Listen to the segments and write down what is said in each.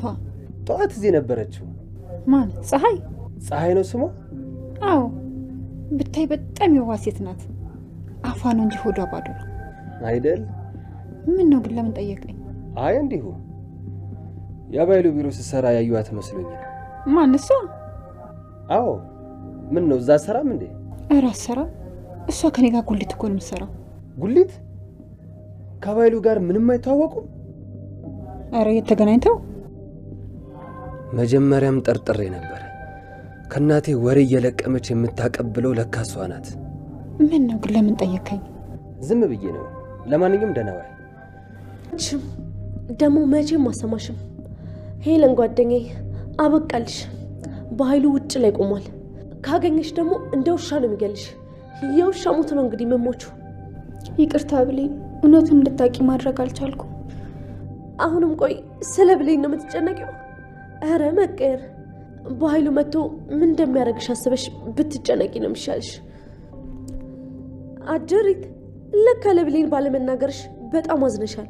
ልጅቷ ጠዋት እዚህ ነበረችው። ማን? ፀሐይ ነው ስሟ? አዎ ብታይ በጣም የዋህ ሴት ናት። አፏ ነው እንጂ ሆዷ ባዶ ነው አይደል? ምን ነው ግን ለምን ጠየቀኝ? አይ እንዲሁ የባይሉ ቢሮ ስትሰራ ያዩዋት መስሎኝ ነው። ማን እሷ? አዎ ምን ነው እዛ ሰራም እንዴ? ኧረ አትሰራም። እሷ ከኔ ጋር ጉሊት እኮ ነው የምትሰራው። ጉሊት? ከባይሉ ጋር ምንም አይተዋወቁም? ኧረ የተገናኝተው መጀመሪያም ጠርጥሬ ነበር። ከናቴ ወሬ እየለቀመች የምታቀብለው ለካ እሷ ናት። ምን ነው ግን ለምን ጠየቀኝ? ዝም ብዬ ነው። ለማንኛውም ደህና ዋይ። ደግሞ መቼም አሰማሽም። ሄለን ጓደኛዬ አበቃልሽ። በኃይሉ ውጭ ላይ ቆሟል። ካገኘሽ ደግሞ እንደ ውሻ ነው የሚገልሽ። የውሻ ሞት ነው እንግዲህ መሞቹ። ይቅርታ ብሌን፣ እውነቱን እንድታቂ ማድረግ አልቻልኩም። አሁንም ቆይ ስለ ብሌን ነው የምትጨነቂው? ኧረ መቀየር በኃይሉ መጥቶ ምን እንደሚያደርግሽ አስበሽ ብትጨነቂ ነው የሚሻልሽ። አጀሪት ለካ ለብሌን ባለመናገርሽ በጣም አዝነሻል።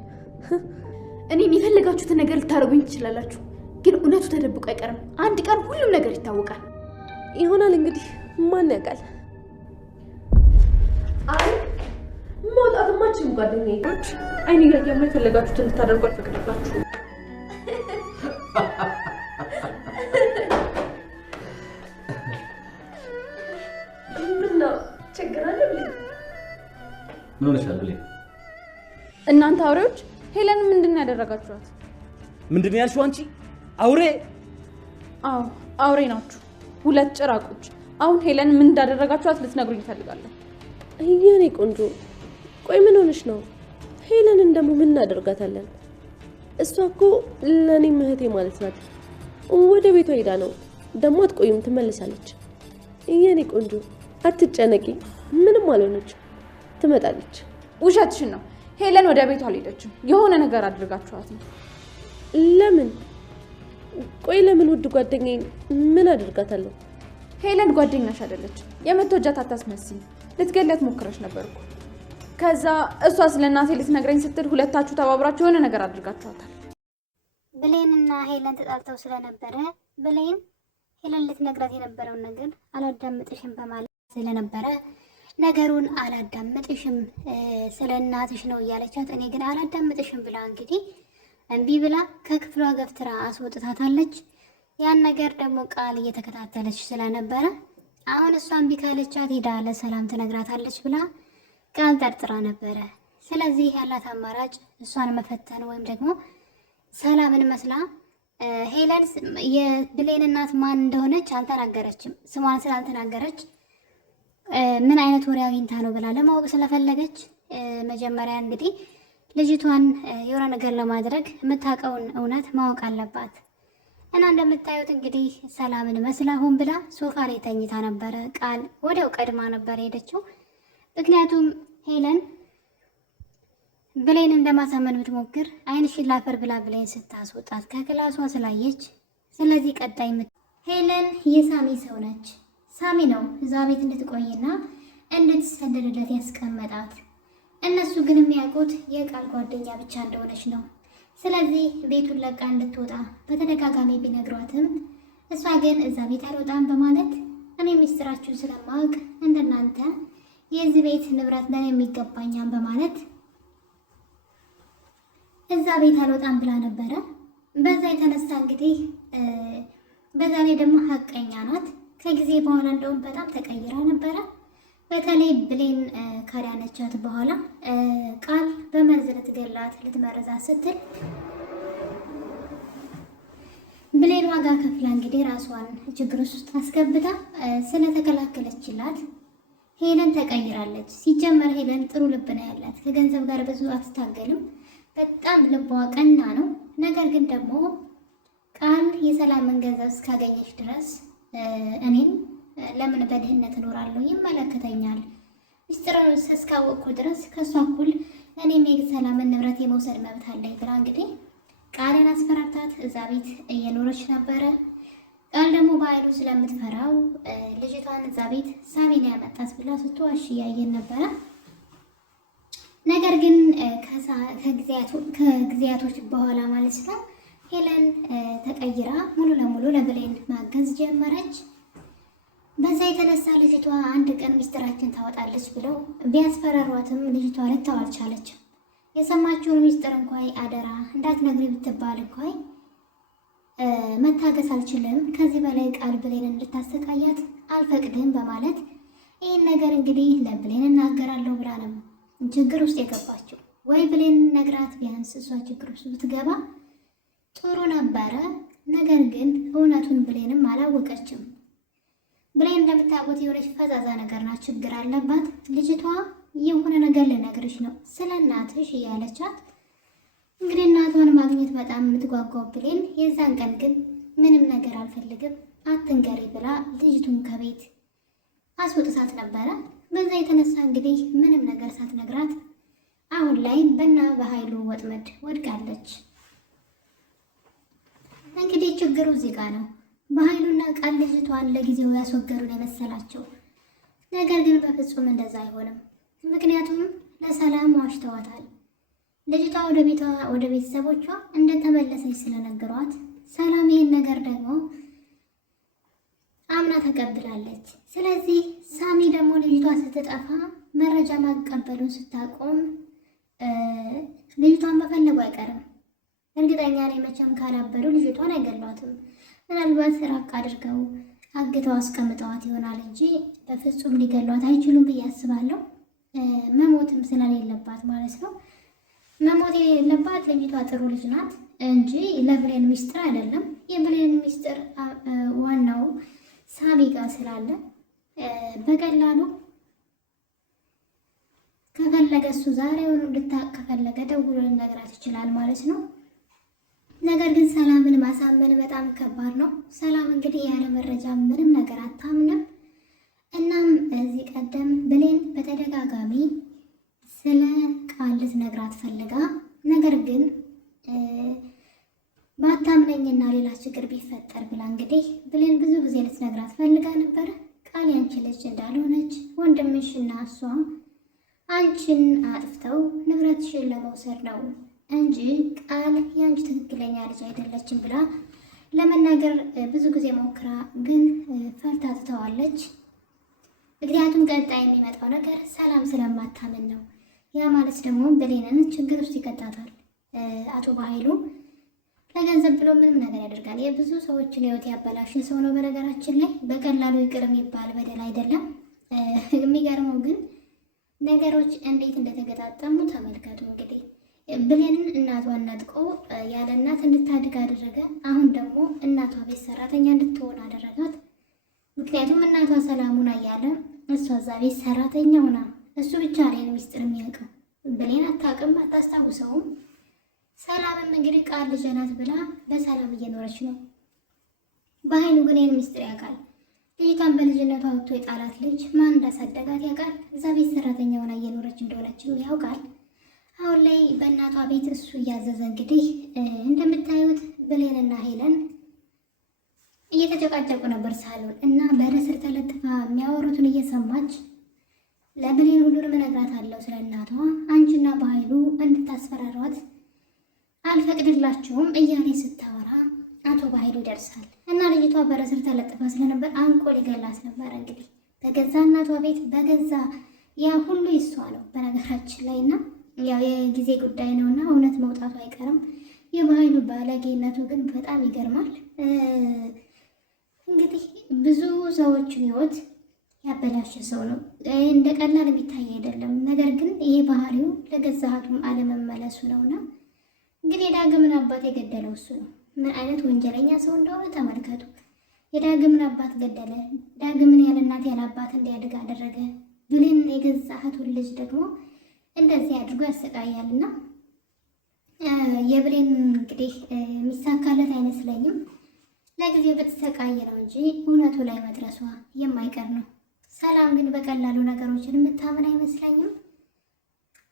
እኔን የፈለጋችሁትን ነገር ልታደርጉኝ ትችላላችሁ፣ ግን እውነቱ ተደብቆ አይቀርም። አንድ ቀን ሁሉም ነገር ይታወቃል። ይሆናል እንግዲህ ማን ያውቃል? አይ መውጣትማችን ጓደኛዬ አይኔ ያየማ የፈለጋችሁትን ልታደርጉ አልፈቅድላችሁ። ምነው ችግር አለ ብሌን? ምን ሆነሻል ብሌን? እናንተ አውሬዎች ሄለን ምንድን ነው ያደረጋችኋት? ምንድን ነው ያልሽው አንቺ አውሬ? አዎ አውሬ ናችሁ፣ ሁለት ጭራቆች። አሁን ሄለን ምን እንዳደረጋችኋት ልትነግሩኝ እፈልጋለሁ። የኔ ቆንጆ ቆይ ምን ሆነሽ ነው? ሄለንን ደግሞ ምን እናደርጋታለን? እሷ እኮ ለኔም እህቴ ማለት ናት። ወደ ቤቷ ሄዳ ነው ደግሞ አትቆይም፣ ትመለሳለች። የኔ ቆንጆ አትጨነቂ፣ ምንም አልሆነች፣ ትመጣለች። ውሸትሽን ነው። ሄለን ወደ ቤቷ አልሄደችም። የሆነ ነገር አድርጋችኋት ነው። ለምን? ቆይ ለምን? ውድ ጓደኛዬን ምን አድርጋታለሁ? ሄለን ጓደኛሽ አይደለችም። የምትወጃት አታስመስይ። ልትገላት ሞክረሽ ነበርኩ። ከዛ እሷ ስለናቴ ልትነግረኝ ስትል ሁለታችሁ ተባብራችሁ የሆነ ነገር አድርጋችኋታል። ብሌንና ሄለን ተጣልተው ስለነበረ ብሌን ሄለን ልትነግራት የነበረውን ነገር አላዳምጥሽም በማለት ስለነበረ ነገሩን አላዳምጥሽም ስለ እናትሽ ነው እያለቻት፣ እኔ ግን አላዳምጥሽም ብላ እንግዲህ እምቢ ብላ ከክፍሏ ገፍትራ አስወጥታታለች። ያን ነገር ደግሞ ቃል እየተከታተለች ስለነበረ አሁን እሷ እምቢ ካለቻት ሄዳ ለሰላም ትነግራታለች ብላ ቃል ጠርጥራ ነበረ። ስለዚህ ያላት አማራጭ እሷን መፈተን ወይም ደግሞ ሰላምን መስላ ሄለን የብሌን እናት ማን እንደሆነች አልተናገረችም። ስሟን ስላልተናገረች ምን አይነት ወሬ አግኝታ ነው ብላ ለማወቅ ስለፈለገች መጀመሪያ እንግዲህ ልጅቷን የሆነ ነገር ለማድረግ የምታውቀውን እውነት ማወቅ አለባት እና እንደምታዩት እንግዲህ ሰላምን መስላ ሆን ብላ ሶፋ ላይ ተኝታ ነበረ። ቃል ወዲያው ቀድማ ነበር ሄደችው። ምክንያቱም ሄለን ብሌን እንደማሳመን ብትሞክር አይንሽን ላፈር ብላ ብሌን ስታስወጣት ከክላሷ ስላየች፣ ስለዚህ ቀጣይ ሄለን የሳሚ ሰው ነች። ሳሚ ነው እዛ ቤት እንድትቆይና እንድትሰደድለት ያስቀመጣት። እነሱ ግን የሚያውቁት የቃል ጓደኛ ብቻ እንደሆነች ነው። ስለዚህ ቤቱን ለቃ እንድትወጣ በተደጋጋሚ ቢነግሯትም እሷ ግን እዛ ቤት አልወጣም በማለት እኔ ሚስጥራችሁን ስለማወቅ እንደናንተ የዚህ ቤት ንብረት ለኔ የሚገባኛል በማለት እዛ ቤት አልወጣም ብላ ነበረ። በዛ የተነሳ እንግዲህ በዛ ላይ ደግሞ ሀቀኛ ናት። ከጊዜ በኋላ እንደውም በጣም ተቀይራ ነበረ። በተለይ ብሌን ካዳነቻት በኋላ ቃል በመርዝ ልትገላት ልትመረዛት ስትል ብሌን ዋጋ ከፍላ እንግዲህ ራሷን ችግር ውስጥ አስገብታ ስለተከላከለችላት ሄለን ተቀይራለች። ሲጀመር ሄለን ጥሩ ልብ ነው ያላት። ከገንዘብ ጋር ብዙ አትታገልም። በጣም ልቧ ቀና ነው። ነገር ግን ደግሞ ቃል የሰላምን ገንዘብ እስካገኘች ድረስ እኔም ለምን በድህነት እኖራለሁ? ይመለከተኛል። ሚስጥር እስካወቅኩ ድረስ ከሷ እኩል እኔም የሰላምን ንብረት የመውሰድ መብት አለኝ ብላ እንግዲህ ቃልን አስፈራርታት እዛ ቤት እየኖረች ነበረ። ቃል ደግሞ በኃይሉ ስለምትፈራው ልጅቷን እዛ ቤት ሳሚን ያመጣት ብላ ስትዋሽ እያየን ነበረ። ነገር ግን ከጊዜያቶች በኋላ ማለት ነው ሄለን ተቀይራ ሙሉ ለሙሉ ለብሌን ማገዝ ጀመረች። በዛ የተነሳ ልጅቷ አንድ ቀን ሚስጥራችን ታወጣለች ብለው ቢያስፈራሯትም ልጅቷ ልታው አልቻለችም። የሰማችውን ሚስጥር እንኳን አደራ እንዳትነግሪ ብትባል እንኳን መታገስ አልችልም፣ ከዚህ በላይ ቃል ብሌንን እንድታሰቃያት አልፈቅድም በማለት ይህን ነገር እንግዲህ ለብሌን እናገራለሁ ብላ ነው ችግር ውስጥ የገባችው። ወይ ብሌን ነግራት ቢያንስ እሷ ችግር ውስጥ ብትገባ ጥሩ ነበረ። ነገር ግን እውነቱን ብሌንም አላወቀችም። ብሌን እንደምታውቁት የሆነች ፈዛዛ ነገር ናት፣ ችግር አለባት። ልጅቷ የሆነ ነገር ልነግርሽ ነው ስለ እናትሽ እያለቻት እንግዲህ እናቷን ማግኘት በጣም የምትጓጓው ብሌን የዛን ቀን ግን ምንም ነገር አልፈልግም አትንገሪ ብላ ልጅቱን ከቤት አስወጥታት ነበረ። በዛ የተነሳ እንግዲህ ምንም ነገር ሳትነግራት አሁን ላይ በኃይሉ ወጥመድ ወድቃለች። እንግዲህ ችግሩ እዚህ ጋር ነው። በኃይሉና ቃል ልጅቷን ለጊዜው ያስወገዱን የመሰላቸው፣ ነገር ግን በፍጹም እንደዛ አይሆንም። ምክንያቱም ለሰላም ዋሽተዋታል። ልጅቷ ወደ ቤተሰቦቿ እንደተመለሰች ስለነገሯት ሰላም ይህን ነገር ደግሞ አምና ተቀብላለች። ስለዚህ ሳሚ ደግሞ ልጅቷ ስትጠፋ መረጃ ማቀበሉን ስታቆም ልጅቷን መፈለጉ አይቀርም። እርግጠኛ ነኝ መቼም ካላበዱ ልጅቷን አይገሏትም። ምናልባት ራቅ አድርገው አግተው አስቀምጠዋት ይሆናል እንጂ በፍጹም ሊገሏት አይችሉም ብዬ አስባለሁ። መሞትም ስለሌለባት ማለት ነው። መሞት የሌለባት ልጅቷ ጥሩ ልጅ ናት እንጂ ለብሌን ሚስጥር አይደለም። የብሌን ሚስጥር ዋናው ሳሚ ጋር ስላለ በቀላሉ ከፈለገ እሱ ዛሬውን እንድታቅ ከፈለገ ደውሎ ሊነግራት ይችላል ማለት ነው። ነገር ግን ሰላምን ማሳመን በጣም ከባድ ነው። ሰላም እንግዲህ ያለ መረጃ ምንም ነገር አታምንም። እናም እዚህ ቀደም ብሌን በተደጋጋሚ ስለ ቃል ልትነግራት ፈልጋ፣ ነገር ግን ባታምነኝና ሌላ ችግር ቢፈጠር ብላ እንግዲህ ብሌን ብዙ ጊዜ ልትነግራት ፈልጋ ነበር። ቃል ያንቺ ልጅ እንዳልሆነች ወንድምሽና እሷ አንቺን አጥፍተው ንብረትሽን ለመውሰድ ነው እንጂ ቃል ያንቺ ትክክለኛ ልጅ አይደለችም ብላ ለመናገር ብዙ ጊዜ ሞክራ ግን ፈርታ ትተዋለች። ምክንያቱም ቀጣይ የሚመጣው ነገር ሰላም ስለማታምን ነው። ያ ማለት ደግሞ ብሌንን ችግር ውስጥ ይቀጣታል። አቶ በኃይሉ ለገንዘብ ብሎ ምንም ነገር ያደርጋል። የብዙ ሰዎችን ሕይወት ያበላሸ ሰው ነው። በነገራችን ላይ በቀላሉ ይቅር የሚባል በደል አይደለም። የሚገርመው ግን ነገሮች እንዴት እንደተገጣጠሙ ተመልከቱ። እንግዲህ ብሌንን እናቷን ነጥቆ ያለ እናት እንድታድግ አደረገ። አሁን ደግሞ እናቷ ቤት ሰራተኛ እንድትሆን አደረጋት። ምክንያቱም እናቷ ሰላሙን እያለ እሷ እዛ ቤት ሰራተኛ ሆና እሱ ብቻ ላይ ሚስጥር የሚያውቀው ብሌን አታውቅም፣ አታስታውሰውም። ሰላምም እንግዲህ ቃል ልጅ ናት ብላ በሰላም እየኖረች ነው። በኃይሉ ግን ይህን ሚስጥር ያውቃል። ልጅቷን በልጅነቷ ወጥቶ የጣላት ልጅ ማን እንዳሳደጋት ያውቃል። እዛ ቤት ሰራተኛ ሆና እየኖረች እንደሆነችም ያውቃል። አሁን ላይ በእናቷ ቤት እሱ እያዘዘ እንግዲህ እንደምታዩት ብሌንና ሄለን እየተጨቃጨቁ ነበር ሳሎን እና በረስር ተለጥፋ የሚያወሩትን እየሰማች ለብሌን ሁሉንም እነግራታለሁ ስለ እናቷ፣ አንቺና በኃይሉ እንድታስፈራሯት አልፈቅድላችሁም እያሌ ስታወራ አቶ በኃይሉ ይደርሳል እና ልጅቷ በረስር ተለጥፋ ስለነበር አንቆ ሊገላት ነበር። እንግዲህ በገዛ እናቷ ቤት በገዛ ያ ሁሉ ይሷ ነው በነገራችን ላይ እና ያው የጊዜ ጉዳይ ነውና እውነት መውጣቱ አይቀርም። የበኃይሉ ባለጌነቱ ግን በጣም ይገርማል። እንግዲህ ብዙ ሰዎችን ሕይወት ያበላሸ ሰው ነው። እንደ ቀላል የሚታይ አይደለም። ነገር ግን ይሄ ባህሪው ለገዛ እህቱም አለመመለሱ ነውና እንግዲህ የዳግምን አባት የገደለው እሱ ነው። ምን አይነት ወንጀለኛ ሰው እንደሆነ ተመልከቱ። የዳግምን አባት ገደለ። ዳግምን ያለ እናት ያለ አባት እንዲያድግ አደረገ። ብሌን የገዛ እህቱን ልጅ ደግሞ እንደዚህ አድርጎ ያሰቃያልና የብሌን እንግዲህ የሚሳካለት አይመስለኝም። ለጊዜው በተሰቃየ ነው እንጂ እውነቱ ላይ መድረሷ የማይቀር ነው። ሰላም ግን በቀላሉ ነገሮችን የምታምን አይመስለኝም።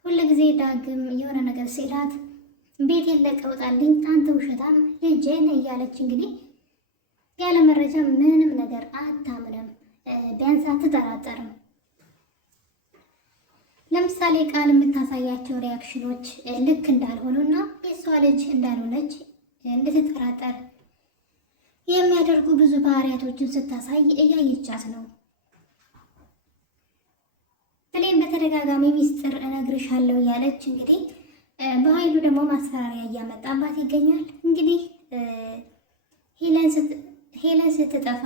ሁልጊዜ ዳግም የሆነ ነገር ሲላት ቤት የለቀውጣልኝ አንተ ውሸታም ልጄን እያለች እንግዲህ ያለ መረጃ ምንም ነገር አታምንም። ቢያንስ አትጠራጠርም። ለምሳሌ ቃል የምታሳያቸው ሪያክሽኖች ልክ እንዳልሆኑና የእሷ ልጅ እንዳልሆነች እንድትጠራጠር የሚያደርጉ ብዙ ባህሪያቶችን ስታሳይ እያየቻት ነው። ብሌን በተደጋጋሚ ሚስጥር እነግርሻለሁ ያለች እንግዲህ በኃይሉ ደግሞ ማስፈራሪያ እያመጣባት ይገኛል። እንግዲህ ሄለን ስትጠፋ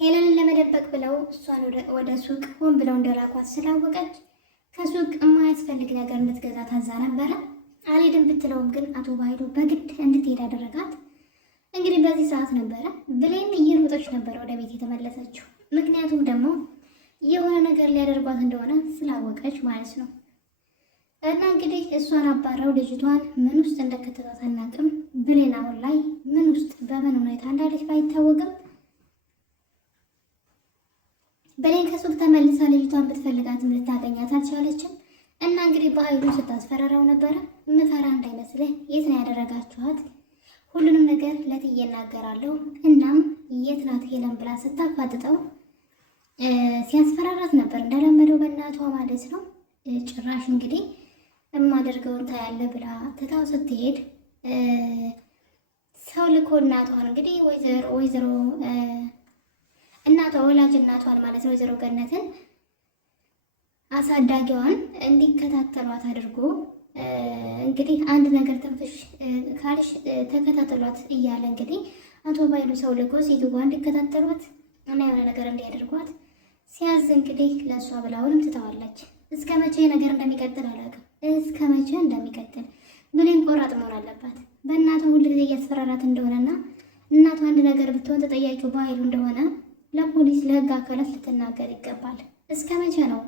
ሄለንን ለመደበቅ ብለው እሷን ወደ ሱቅ ሆን ብለው እንደላኳት ስላወቀች ከሱቅ የማያስፈልግ ነገር እንድትገዛ ታዛ ነበረ። አልሄድም ብትለውም ግን አቶ በኃይሉ በግድ እንድትሄድ አደረጋት። እንግዲህ በዚህ ሰዓት ነበረ ብሌን እየሮጠች ነበር ወደ ቤት የተመለሰችው። ምክንያቱም ደግሞ የሆነ ነገር ሊያደርጓት እንደሆነ ስላወቀች ማለት ነው። እና እንግዲህ እሷን አባረው ልጅቷን ምን ውስጥ እንደከተታት አናውቅም። ብሌን አሁን ላይ ምን ውስጥ በምን ሁኔታ እንዳለች ባይታወቅም ብሌን ከሱቅ ተመልሳ ልጅቷን ብትፈልጋትም ልታገኛት አልቻለችም። እና እንግዲህ በኃይሉ ስታስፈራራው ነበረ። ምፈራ እንዳይመስልህ የት ነው ያደረጋችኋት? ሁሉንም ነገር ለትዬ እናገራለሁ። እናም የት ናት ሄለን ብላ ስታፋጥጠው ሲያስፈራራት ነበር እንደለመደው በእናቷ ማለት ነው። ጭራሽ እንግዲህ የማደርገውን ታያለ ብላ ትታው ስትሄድ ሰው ልኮ እናቷን እንግዲህ ወይዘሮ እናቷ ወላጅ እናቷን ማለት ነው ወይዘሮ ገነትን አሳዳጊዋን እንዲከታተሏት አድርጎ እንግዲህ አንድ ነገር ትንፍሽ ካልሽ ተከታተሏት እያለ እንግዲህ አቶ በኃይሉ ሰው ልኮ ሴትዮዋ እንዲከታተሏት እና የሆነ ነገር እንዲያደርጓት ሲያዝ እንግዲህ ለእሷ ብላውንም ትተዋለች። እስከ መቼ ነገር እንደሚቀጥል አላውቅም። እስከ መቼ እንደሚቀጥል ብሌን ቆራጥ መሆን አለባት። በእናቷ ሁሉ ጊዜ እያስፈራራት እንደሆነና እናቷ አንድ ነገር ብትሆን ተጠያቂው በኃይሉ እንደሆነ ለፖሊስ ለህግ አካላት ልትናገር ይገባል። እስከ መቼ ነው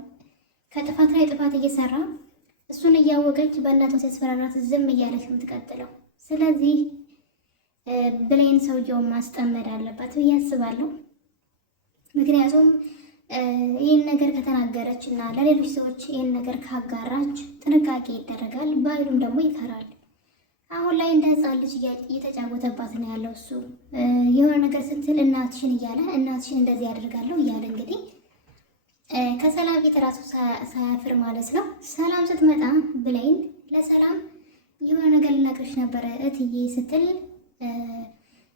ከጥፋት ላይ ጥፋት እየሰራ እሱን እያወቀች በእናቷ ሲያስፈራራት ዝም እያለች የምትቀጥለው? ስለዚህ ብሌን ሰውየውን ማስጠመድ አለባት ብዬ አስባለሁ። ምክንያቱም ይህን ነገር ከተናገረች እና ለሌሎች ሰዎች ይህን ነገር ካጋራች ጥንቃቄ ይደረጋል። በኃይሉም ደግሞ ይፈራል። አሁን ላይ እንደ ህፃን ልጅ እየተጫወተባት ነው ያለው። እሱ የሆነ ነገር ስትል እናትሽን እያለ እናትሽን እንደዚህ ያደርጋለሁ እያለ እንግዲህ ከሰላም ፊት ራሱ ሳያፍር ማለት ነው። ሰላም ስትመጣ ብሌን ለሰላም የሆነ ነገር ልነግርሽ ነበረ እትዬ ስትል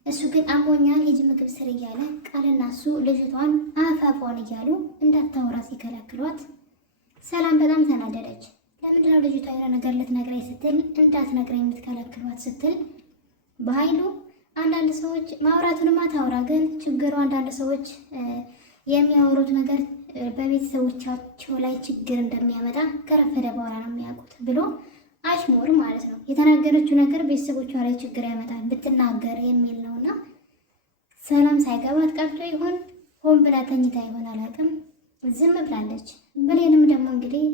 እሱ ግን አሞኛል ሂጂ ምግብ ስር እያለ ቃልና እሱ ልጅቷን አፋፏን እያሉ እንዳታወራ ሲከለክሏት ሰላም በጣም ተናደደች። ለምንድነው ልጅቷ የሆነ ነገር ልትነግረኝ ስትል እንዳትነግረኝ የምትከለክሏት ስትል በኃይሉ አንዳንድ ሰዎች ማውራቱንማ ታውራ፣ ግን ችግሩ አንዳንድ ሰዎች የሚያወሩት ነገር በቤተሰቦቻቸው ላይ ችግር እንደሚያመጣ ከረፈደ በኋላ ነው የሚያውቁት ብሎ አሽሙር ማለት ነው። የተናገረችው ነገር ቤተሰቦቿ ላይ ችግር ያመጣል ብትናገር የሚል ነውና ሰላም ሳይገባት ቀርቶ ይሆን ሆን ብላ ተኝታ ይሆን አላውቅም፣ ዝም ብላለች። ብሌንም ደግሞ እንግዲህ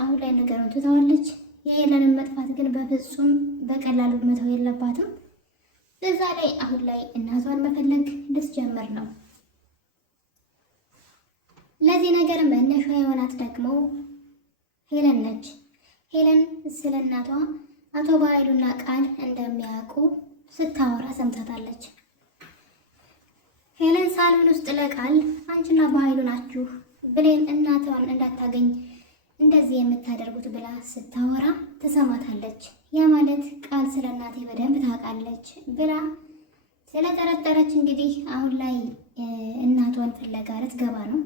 አሁን ላይ ነገሩን ትተዋለች። የሄለንን መጥፋት ግን በፍጹም በቀላሉ መተው የለባትም። በዛ ላይ አሁን ላይ እናቷን መፈለግ ልትጀምር ነው። ለዚህ ነገር መነሻ የሆናት ደግሞ ሄለን ነች። ሄለን ስለ እናቷ አቶ በኃይሉና ቃል እንደሚያውቁ ስታወራ ሰምታታለች። ሄለን ሳሎን ውስጥ ለቃል አንቺና በኃይሉ ናችሁ ብሌን እናቷን እንዳታገኝ እንደዚህ የምታደርጉት ብላ ስታወራ ትሰማታለች። ያ ማለት ቃል ስለ እናቴ በደንብ ታውቃለች ብላ ስለጠረጠረች እንግዲህ አሁን ላይ እናቷን ፍለጋ ልትገባ ነው።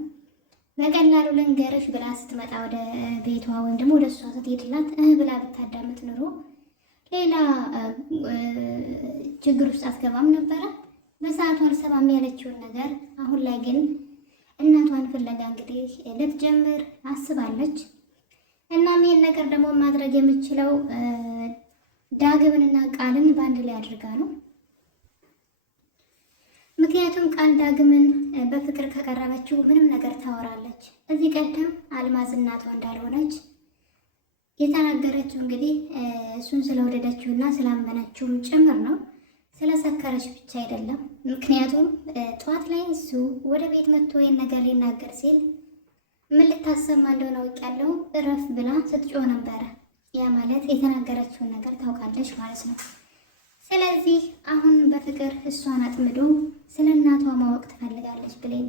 በቀላሉ ልንገርሽ ብላ ስትመጣ ወደ ቤቷ ወይም ደግሞ ወደ እሷ ስትሄድላት ብላ ብታዳምጥ ኑሮ ሌላ ችግር ውስጥ አትገባም ነበረ። በሰዓቱ አልሰማም ያለችውን ነገር አሁን ላይ ግን እናቷን ፍለጋ እንግዲህ ልትጀምር አስባለች። እናም ይህን ነገር ደግሞ ማድረግ የምችለው ዳግምንና ቃልን በአንድ ላይ አድርጋ ነው። ምክንያቱም ቃል ዳግምን በፍቅር ከቀረበችው ምንም ነገር ታወራለች። እዚህ ቀደም አልማዝ እናቷ እንዳልሆነች የተናገረችው እንግዲህ እሱን ስለወደደችው እና ስላመነችውም ጭምር ነው። ስለሰከረች ብቻ አይደለም። ምክንያቱም ጠዋት ላይ እሱ ወደ ቤት መጥቶ ይህን ነገር ሊናገር ሲል ምን ልታሰማ እንደሆነ አውቃለሁ እረፍ ብላ ስትጮህ ነበረ። ያ ማለት የተናገረችውን ነገር ታውቃለች ማለት ነው። ስለዚህ አሁን በፍቅር እሷን አጥምዶ ስለ እናቷ ማወቅ ትፈልጋለች ብሌን።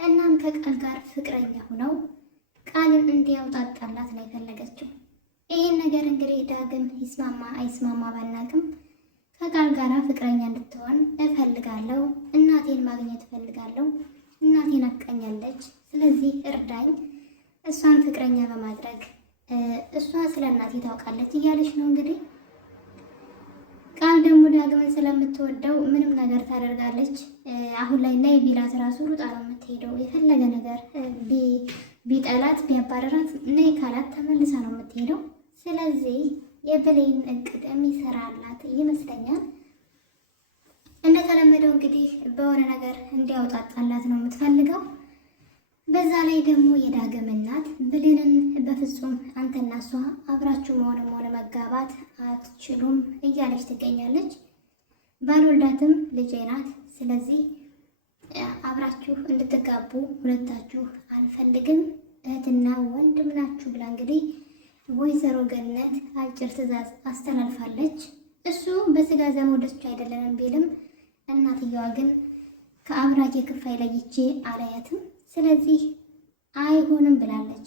እናም ከቃል ጋር ፍቅረኛ ሆነው ቃልን እንዲያውጣጣላት ነው የፈለገችው። ይህን ነገር እንግዲህ ዳግም ይስማማ አይስማማ ባናቅም ከቃል ጋራ ፍቅረኛ እንድትሆን እፈልጋለሁ። እናቴን ማግኘት እፈልጋለሁ። እናቴን አቀኛለች። ስለዚህ እርዳኝ፣ እሷን ፍቅረኛ በማድረግ እሷ ስለ እናቴ ታውቃለች እያለች ነው እንግዲህ። ቃል ደግሞ ዳግምን ስለምትወደው ምንም ነገር ታደርጋለች። አሁን ላይ ነይ ቢላት ራሱ ሩጣ ነው የምትሄደው። የፈለገ ነገር ቢጠላት ቢያባረራት ነይ ካላት ተመልሳ ነው የምትሄደው። ስለዚህ የብሌን እቅድ የሚሰራላት ይመስለኛል። እንደተለመደው እንግዲህ በሆነ ነገር እንዲያውጣጣላት ነው የምትፈልገው። በዛ ላይ ደግሞ የዳግም እናት ብሌንን በፍጹም አንተና እሷ አብራችሁ መሆንም ሆነ መጋባት አትችሉም እያለች ትገኛለች። ባልወልዳትም ልጄ ናት፣ ስለዚህ አብራችሁ እንድትጋቡ ሁለታችሁ አልፈልግም፣ እህትና ወንድም ናችሁ ብላ እንግዲህ ወይዘሮ ገነት አጭር ትዕዛዝ አስተላልፋለች። እሱ በስጋ ዘመዶች አይደለንም ቢልም እናትየዋ ግን ከአብራኬ ክፋይ ለይቼ አላያትም፣ ስለዚህ አይሆንም ብላለች።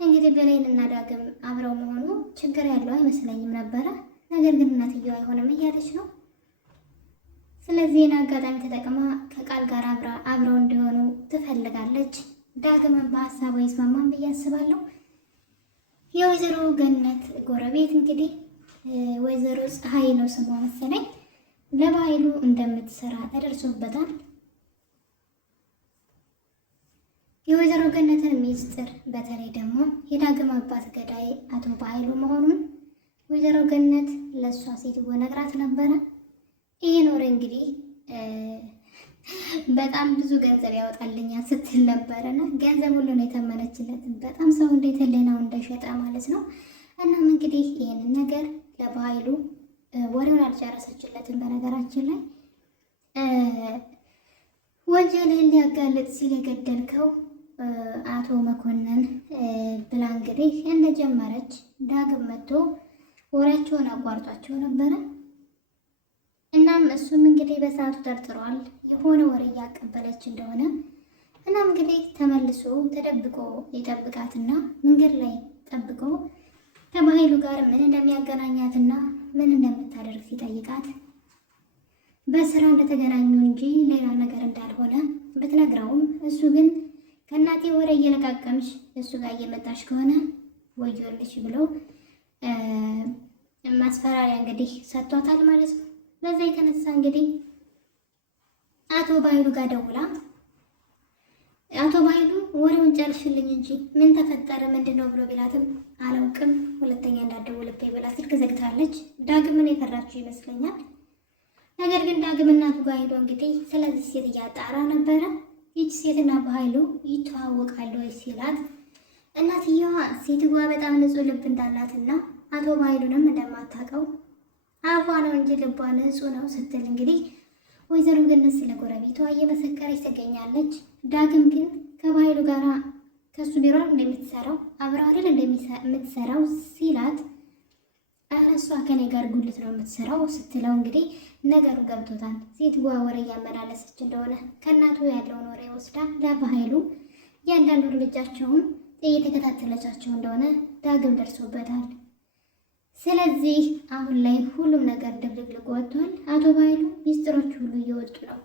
እንግዲህ ብሌን እና ዳግም አብረው መሆኑ ችግር ያለው አይመስለኝም ነበረ። ነገር ግን እናትየዋ አይሆንም እያለች ነው። ስለዚህ ይህን አጋጣሚ ተጠቅማ ከቃል ጋር አብረው እንዲሆኑ ትፈልጋለች። ዳግምን በሀሳቡ ይስማማን ብዬ አስባለሁ። የወይዘሮ ገነት ጎረቤት እንግዲህ ወይዘሮ ፀሐይ ነው ስሟ መሰለኝ፣ ለባህሉ እንደምትሰራ ተደርሶበታል። የወይዘሮ ገነትን ሚስጥር በተለይ ደግሞ የዳግም አባት ገዳይ አቶ ባህሉ መሆኑን ወይዘሮ ገነት ለእሷ ሴትዮ ነግራት ነበረ። ይሄ ኖር እንግዲህ በጣም ብዙ ገንዘብ ያወጣልኛል ስትል ነበረና ገንዘብ ሁሉ ነው የተመነችለት። በጣም ሰው እንዴት ህሊናው እንደሸጠ ማለት ነው። እናም እንግዲህ ይህንን ነገር ለባህሉ ወሬውን አልጨረሰችለትም። በነገራችን ላይ ወንጀልህን ሊያጋልጥ ሲል የገደልከው አቶ መኮንን ብላ እንግዲህ እንደጀመረች ዳግም መጥቶ ወሬያቸውን አቋርጧቸው ነበረ። እናም እሱም እንግዲህ በሰዓቱ ጠርጥሯል የሆነ ወሬ እያቀበለች እንደሆነ። እናም እንግዲህ ተመልሶ ተደብቆ ይጠብቃትና መንገድ ላይ ጠብቆ ከባህሉ ጋር ምን እንደሚያገናኛትና ምን እንደምታደርግ ሲጠይቃት በስራ እንደተገናኙ እንጂ ሌላ ነገር እንዳልሆነ ብትነግረውም እሱ ግን ከእናቴ ወሬ እየለቃቀምሽ እሱ ጋር እየመጣሽ ከሆነ ወዮልሽ ብሎ ማስፈራሪያ እንግዲህ ሰጥቷታል ማለት ነው። በዛ የተነሳ እንግዲህ አቶ ባህሉ ጋር ደውላ አቶ ባህሉ ወሬውን ጨርሽልኝ እንጂ ምን ተፈጠረ ምንድን ነው ብሎ ቢላትም አላውቅም፣ ሁለተኛ እንዳትደውልብኝ ብላ ስልክ ዘግታለች። ዳግምን የፈራችው ይመስለኛል። ነገር ግን ዳግም እናቱ ጋር ሄዶ እንግዲህ ስለዚህ ሴት እያጣራ ነበረ። ይህች ሴትና ባህሉ ይተዋወቃሉ ወይ ሲላት እናትየዋ ሴትዋ በጣም ንጹሕ ልብ እንዳላትና አቶ ባህሉንም እንደማታውቀው አፏ ነው እንጂ ልቧ ንጹሕ ነው ስትል እንግዲህ ወይዘሮ ገነት ስለ ጎረቤቷ እየመሰከረች ትገኛለች። ዳግም ግን ከባህሉ ጋር ከሱ ቢሮ እንደምትሰራው አብረው አይደል እንደምትሰራው ሲላት ኧረ እሷ ከኔ ጋር ጉልት ነው የምትሰራው ስትለው እንግዲህ ነገሩ ገብቶታል። ሴትዋ ወሬ እያመላለሰች እንደሆነ ከእናቱ ያለውን ወሬ ወስዳ ለባህሉ እያንዳንዱ እርምጃቸውን እየተከታተለቻቸው እንደሆነ ዳግም ደርሶበታል። ስለዚህ አሁን ላይ ሁሉም ነገር ድብልቅልቅ ወጥቷል። አቶ ባህሉ ሚስጥሮች ሁሉ እየወጡ ነው።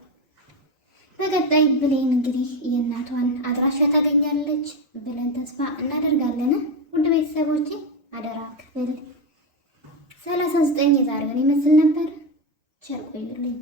በቀጣይ ብሌን እንግዲህ የእናቷን አድራሻ ታገኛለች ብለን ተስፋ እናደርጋለን። ውድ ቤተሰቦቼ አደራ ክፍል 39 የዛሬውን ይመስል ነበር። ቸር ቆዩልኝ።